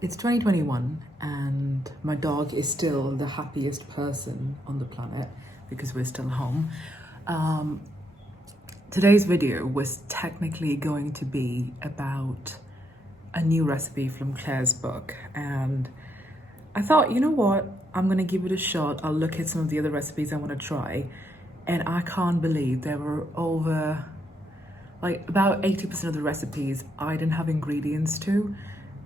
It's 2021 and my dog is still the happiest person on the planet because we're still home. Today's video was technically going to be about a new recipe from Claire's book, and I thought, you know what, I'm gonna give it a shot. I'll look at some of the other recipes I want to try, and I can't believe there were over like about 80% of the recipes I didn't have ingredients to.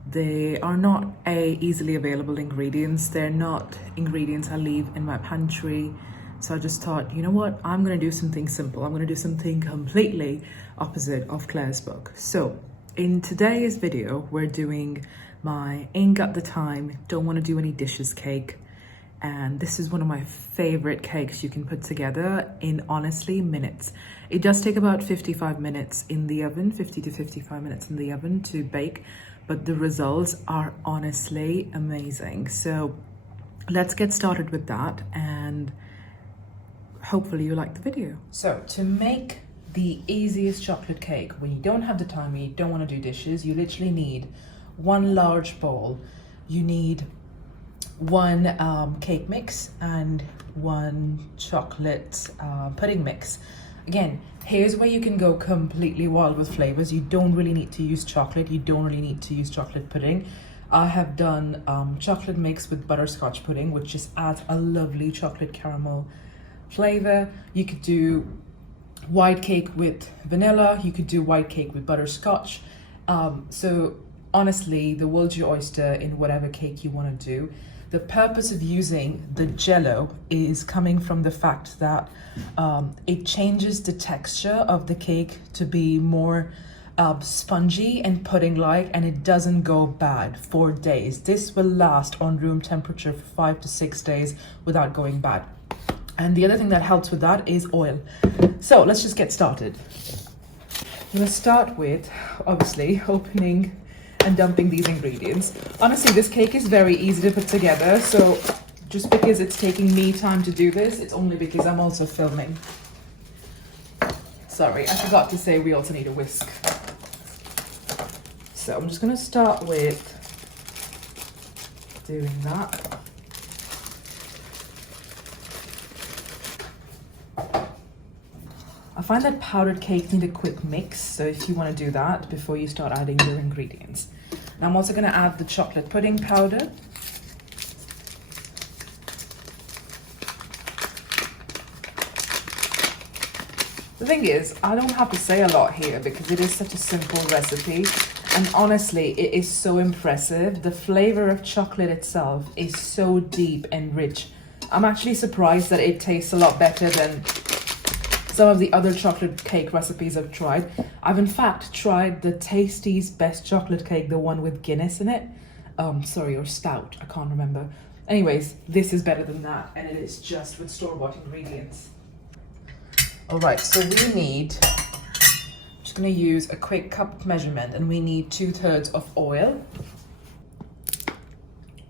They are not easily available ingredients. They're not ingredients I leave in my pantry. So I just thought, you know what, I'm gonna do something simple. I'm gonna do something completely opposite of Claire's book. So in today's video, we're doing my ain't got the time, don't wanna do any dishes cake. And this is one of my favorite cakes you can put together in honestly minutes. It does take about 55 minutes in the oven, 50 to 55 minutes in the oven to bake, but the results are honestly amazing. So let's get started with that, and hopefully you like the video. So to make the easiest chocolate cake, when you don't have the time, you don't want to do dishes, you literally need one large bowl. You need one cake mix and one chocolate pudding mix. Again, here's where you can go completely wild with flavors. You don't really need to use chocolate. You don't really need to use chocolate pudding. I have done chocolate mix with butterscotch pudding, which just adds a lovely chocolate caramel flavor. You could do white cake with vanilla. You could do white cake with butterscotch. So honestly, the world's your oyster in whatever cake you want to do. The purpose of using the Jell-O is coming from the fact that it changes the texture of the cake to be more spongy and pudding-like, and it doesn't go bad for days. This will last on room temperature for 5 to 6 days without going bad. And the other thing that helps with that is oil. So let's just get started. I'm gonna start with, obviously, opening and dumping these ingredients. Honestly, this cake is very easy to put together, so just because it's taking me time to do this, it's only because I'm also filming. Sorry, I forgot to say we also need a whisk. So I'm just gonna start with doing that. I find that powdered cakes need a quick mix, so if you want to do that before you start adding your ingredients. And I'm also going to add the chocolate pudding powder. The thing is, I don't have to say a lot here because it is such a simple recipe, and honestly, it is so impressive. The flavor of chocolate itself is so deep and rich. I'm actually surprised that it tastes a lot better than some of the other chocolate cake recipes I've tried. I've in fact tried the Tasty's Best Chocolate Cake, the one with Guinness in it. Or stout, I can't remember. Anyways, this is better than that, and it is just with store-bought ingredients. All right, so we need, I'm just gonna use a quick cup measurement, and we need 2/3 of oil.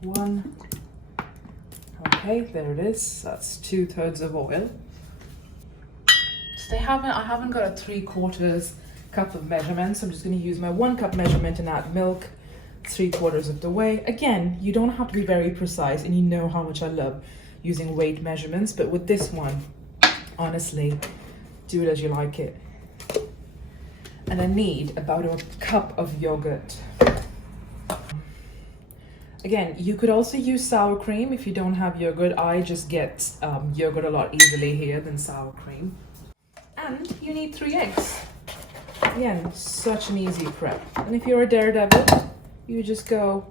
One, okay, there it is. That's 2/3 of oil. I haven't got a 3/4 cup of measurement, so I'm just going to use my 1 cup measurement and add milk 3/4 of the way. Again, you don't have to be very precise, and you know how much I love using weight measurements, but with this one, honestly, do it as you like it. And I need about a cup of yogurt. Again, you could also use sour cream if you don't have yogurt. I just get yogurt a lot easily here than sour cream. And you need 3 eggs. Again, such an easy prep. And if you're a daredevil, you just go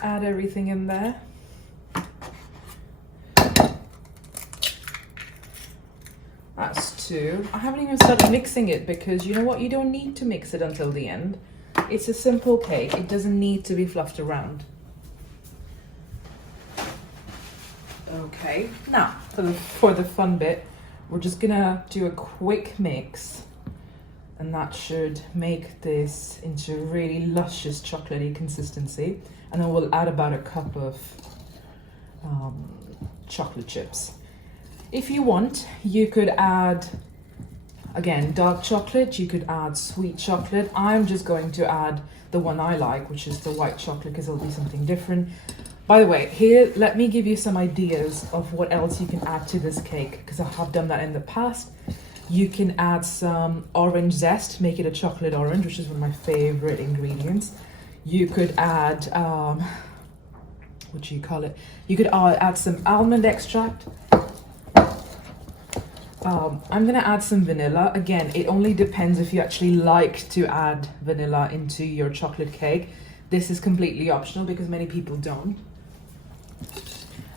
add everything in there. That's 2. I haven't even started mixing it because you know what? You don't need to mix it until the end. It's a simple cake. It doesn't need to be fluffed around. Okay, now for the fun bit, we're just gonna do a quick mix, and that should make this into a really luscious chocolatey consistency. And then we'll add about a cup of chocolate chips. If you want, you could add, again, dark chocolate, you could add sweet chocolate. I'm just going to add the one I like, which is the white chocolate, because it'll be something different. By the way, here, let me give you some ideas of what else you can add to this cake, because I have done that in the past. You can add some orange zest, make it a chocolate orange, which is one of my favorite ingredients. You could add, what do you call it? You could add some almond extract. I'm gonna add some vanilla. Again, it only depends if you actually like to add vanilla into your chocolate cake. This is completely optional because many people don't.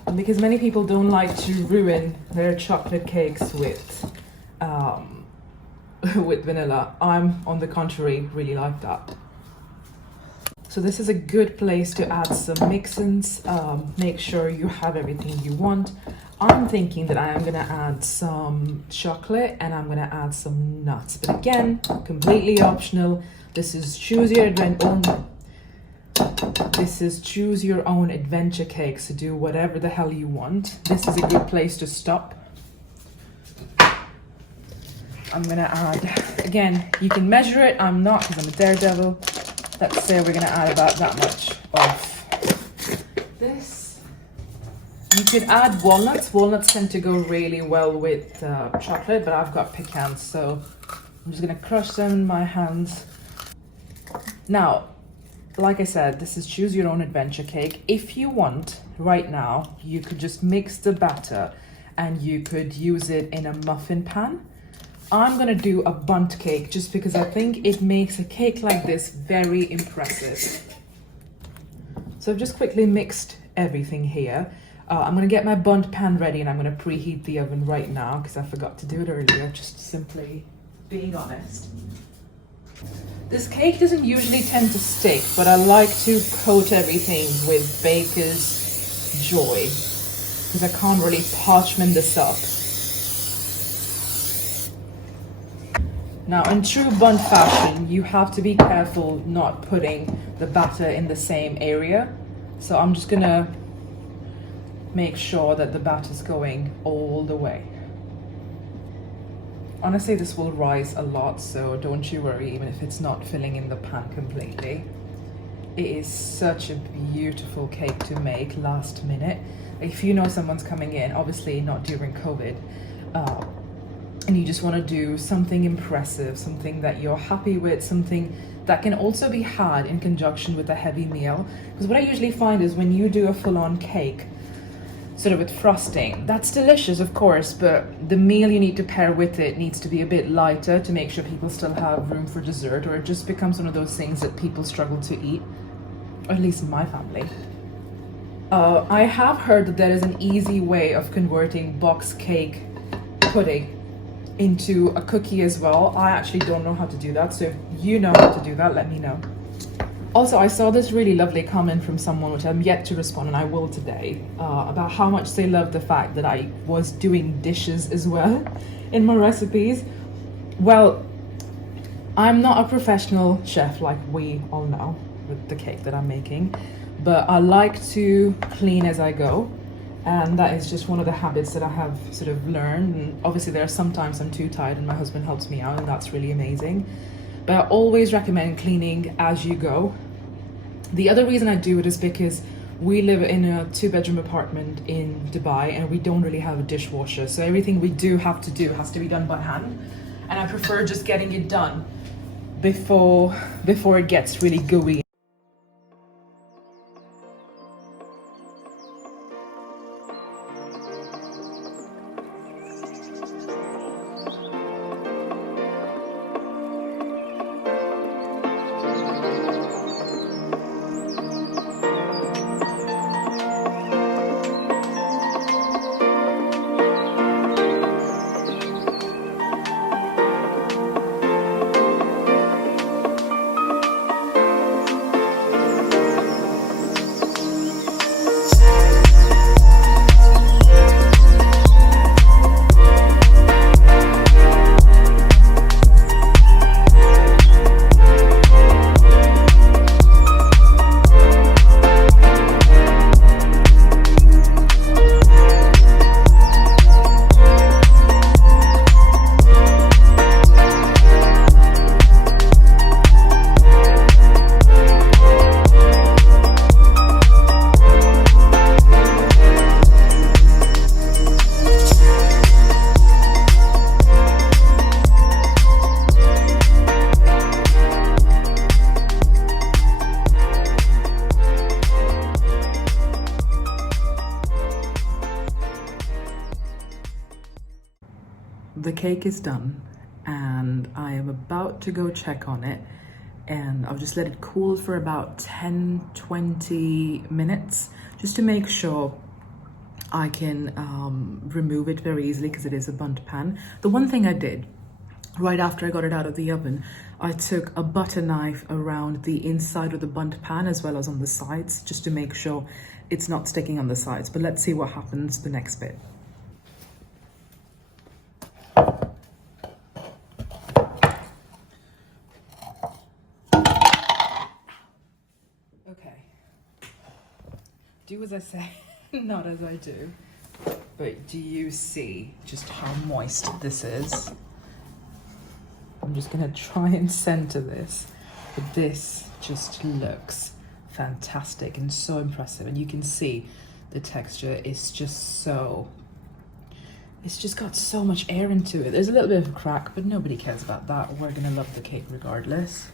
And because many people don't like to ruin their chocolate cakes with with vanilla. I'm, on the contrary, really like that. So this is a good place to add some mix-ins. Make sure you have everything you want. I'm thinking that I am gonna add some chocolate and I'm gonna add some nuts. But again, completely optional. This is choose your own adventure cake, so do whatever the hell you want. This is a good place to stop. I'm gonna add, again, you can measure it. I'm not, because I'm a daredevil. Let's say we're gonna add about that much of this. You could add walnuts. Walnuts tend to go really well with chocolate, but I've got pecans, so I'm just gonna crush them in my hands. Now, like I said, this is choose your own adventure cake. If you want, right now, you could just mix the batter and you could use it in a muffin pan. I'm gonna do a bundt cake just because I think it makes a cake like this very impressive. So I've just quickly mixed everything here. I'm gonna get my bundt pan ready and I'm gonna preheat the oven right now because I forgot to do it earlier, just simply being honest. This cake doesn't usually tend to stick, but I like to coat everything with Baker's Joy because I can't really parchment this up. Now, in true bundt fashion, you have to be careful not putting the batter in the same area. So I'm just gonna make sure that the batter's going all the way. Honestly, this will rise a lot, so don't you worry, even if it's not filling in the pan completely. It is such a beautiful cake to make last minute. If you know someone's coming in, obviously not during COVID, and you just want to do something impressive, something that you're happy with, something that can also be had in conjunction with a heavy meal. Because what I usually find is when you do a full-on cake, sort of with frosting, that's delicious, of course, but the meal you need to pair with it needs to be a bit lighter to make sure people still have room for dessert, or it just becomes one of those things that people struggle to eat, or at least in my family. I have heard that there is an easy way of converting box cake pudding into a cookie as well. I actually don't know how to do that, so if you know how to do that, let me know. Also, I saw this really lovely comment from someone, which I'm yet to respond, and I will today, about how much they love the fact that I was doing dishes as well in my recipes. Well, I'm not a professional chef, like we all know with the cake that I'm making, but I like to clean as I go. And that is just one of the habits that I have sort of learned. And obviously there are sometimes I'm too tired and my husband helps me out, and that's really amazing. But I always recommend cleaning as you go. The other reason I do it is because we live in a 2-bedroom apartment in Dubai and we don't really have a dishwasher. So everything we do have to do has to be done by hand. And I prefer just getting it done before it gets really gooey. the cake is done and I am about to go check on it, and I'll just let it cool for about 10-20 minutes just to make sure I can remove it very easily because it is a bundt pan. The one thing I did right after I got it out of the oven, I took a butter knife around the inside of the bundt pan as well as on the sides just to make sure it's not sticking on the sides. But let's see what happens the next bit. Okay, do as I say, not as I do. But do you see just how moist this is? I'm just gonna try and center this, but this just looks fantastic and so impressive. And you can see the texture is just so, it's just got so much air into it. There's a little bit of a crack, but nobody cares about that. We're gonna love the cake regardless.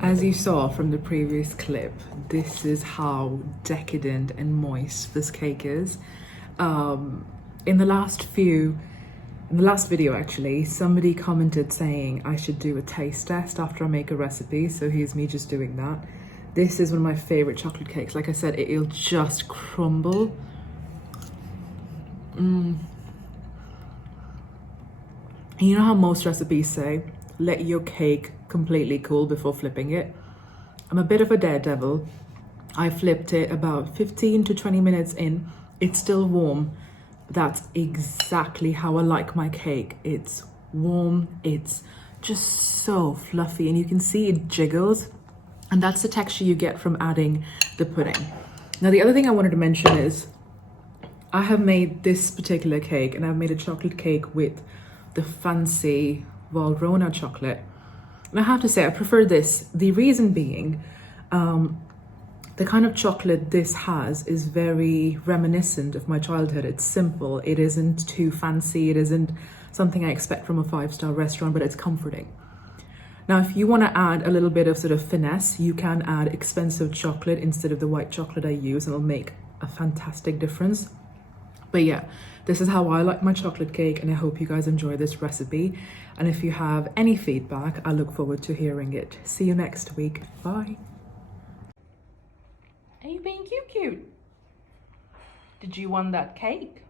As you saw from the previous clip, this is how decadent and moist this cake is. In the last video actually, somebody commented saying I should do a taste test after I make a recipe, so here's me just doing that. This is one of my favorite chocolate cakes. Like I said, it'll just crumble. And you know how most recipes say, let your cake completely cool before flipping it? I'm a bit of a daredevil. I flipped it about 15 to 20 minutes in. It's still warm. That's exactly how I like my cake. It's warm, it's just so fluffy, and you can see it jiggles, and that's the texture you get from adding the pudding. Now, the other thing I wanted to mention is I have made this particular cake, and I've made a chocolate cake with the fancy Valrhona chocolate. And I have to say, I prefer this. The reason being, the kind of chocolate this has is very reminiscent of my childhood. It's simple, it isn't too fancy, it isn't something I expect from a 5-star restaurant, but it's comforting. Now, if you want to add a little bit of sort of finesse, you can add expensive chocolate instead of the white chocolate I use, and it'll make a fantastic difference. But yeah, this is how I like my chocolate cake, and I hope you guys enjoy this recipe. And if you have any feedback, I look forward to hearing it. See you next week. Bye. Are you being cute? Did you want that cake?